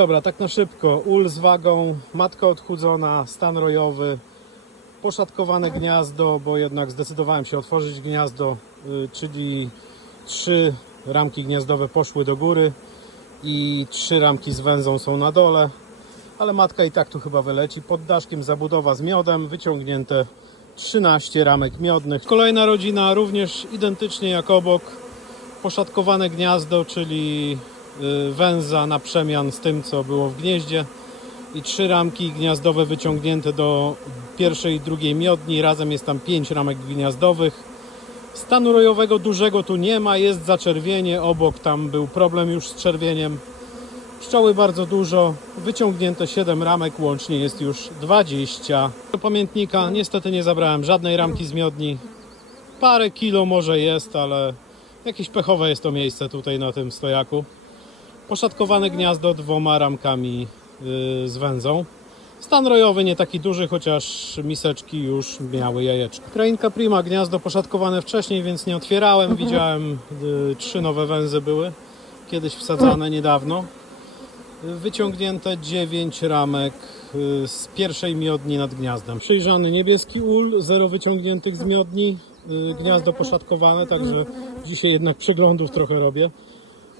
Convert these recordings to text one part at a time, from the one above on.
Dobra, tak na szybko. Ul z wagą, matka odchudzona, stan rojowy, poszatkowane gniazdo, bo jednak zdecydowałem się otworzyć gniazdo, y, czyli trzy ramki gniazdowe poszły do góry i trzy ramki z węzą są na dole, ale matka i tak tu chyba wyleci. Pod daszkiem zabudowa z miodem, wyciągnięte 13 ramek miodnych. Kolejna rodzina, również identycznie jak obok, poszatkowane gniazdo, czyli węza na przemian z tym, co było w gnieździe i trzy ramki gniazdowe wyciągnięte do pierwszej i drugiej miodni. Razem jest tam pięć ramek gniazdowych. Stanu rojowego dużego tu nie ma, jest zaczerwienie, obok tam był problem już z czerwieniem. Pszczoły bardzo dużo, wyciągnięte 7 ramek, łącznie jest już 20. Do pamiętnika niestety nie zabrałem żadnej ramki z miodni. Parę kilo może jest, ale jakieś pechowe jest to miejsce tutaj na tym stojaku. Poszatkowane gniazdo dwoma ramkami yy, z węzą. Stan rojowy nie taki duży, chociaż miseczki już miały jajeczka. Krainka prima, gniazdo poszatkowane wcześniej, więc nie otwierałem. Widziałem, yy, trzy nowe węzy były, kiedyś wsadzane niedawno. Wyciągnięte 9 ramek y, z pierwszej miodni nad gniazdem. Przyjrzany niebieski ul, zero wyciągniętych z miodni, y, gniazdo poszatkowane, także dzisiaj jednak przeglądów trochę robię.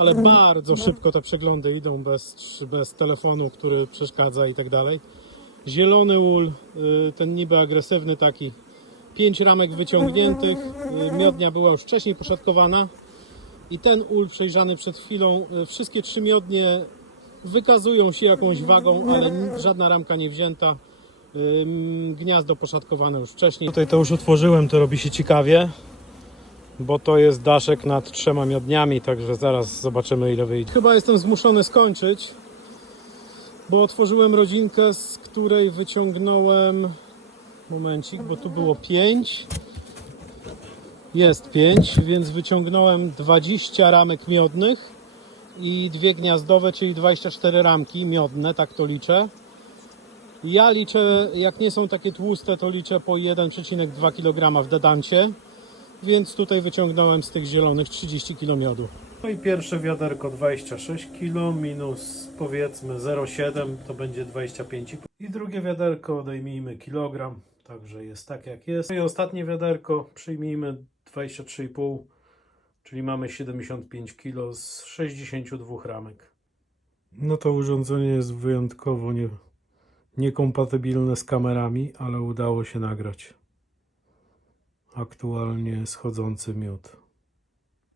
Ale bardzo szybko te przeglądy idą bez, bez telefonu, który przeszkadza i tak dalej. Zielony ul, y, ten niby agresywny taki, 5 ramek wyciągniętych, y, miodnia była już wcześniej poszatkowana. I ten ul przejrzany przed chwilą, y, wszystkie trzy miodnie wykazują się jakąś wagą, ale żadna ramka nie wzięta. Gniazdo poszatkowane już wcześniej. Tutaj to już otworzyłem, to robi się ciekawie, bo to jest daszek nad trzema miodniami, także zaraz zobaczymy ile wyjdzie. Chyba jestem zmuszony skończyć, bo otworzyłem rodzinkę, z której wyciągnąłem momencik, bo tu było 5. Jest 5, więc wyciągnąłem 20 ramek miodnych i dwie gniazdowe, czyli 24 ramki miodne, tak to liczę. Ja liczę, jak nie są takie tłuste, to liczę po 1,2 kg w dedancie, więc tutaj wyciągnąłem z tych zielonych 30 kg miodu. No i pierwsze wiaderko 26 kg minus powiedzmy 0,7 to będzie 25,5 i drugie wiaderko odejmijmy kilogram, także jest tak jak jest. No i ostatnie wiaderko przyjmijmy 23,5 czyli mamy 75 kg z 62 ramek. No to urządzenie jest wyjątkowo nie, niekompatybilne z kamerami, ale udało się nagrać aktualnie schodzący miód.